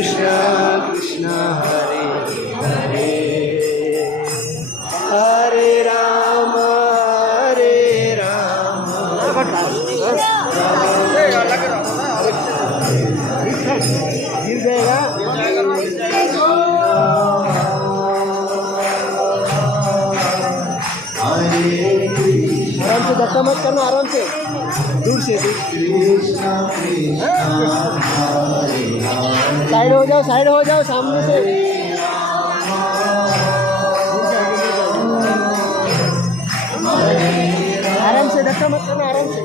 कृष्ण कृष्ण हरे हरे हरे राम गिर जाएगा। आराम से धक्का मत करना, आराम से दूर से साइड हो जाओ सामने से। आराम से धक्का मत करना, आराम से।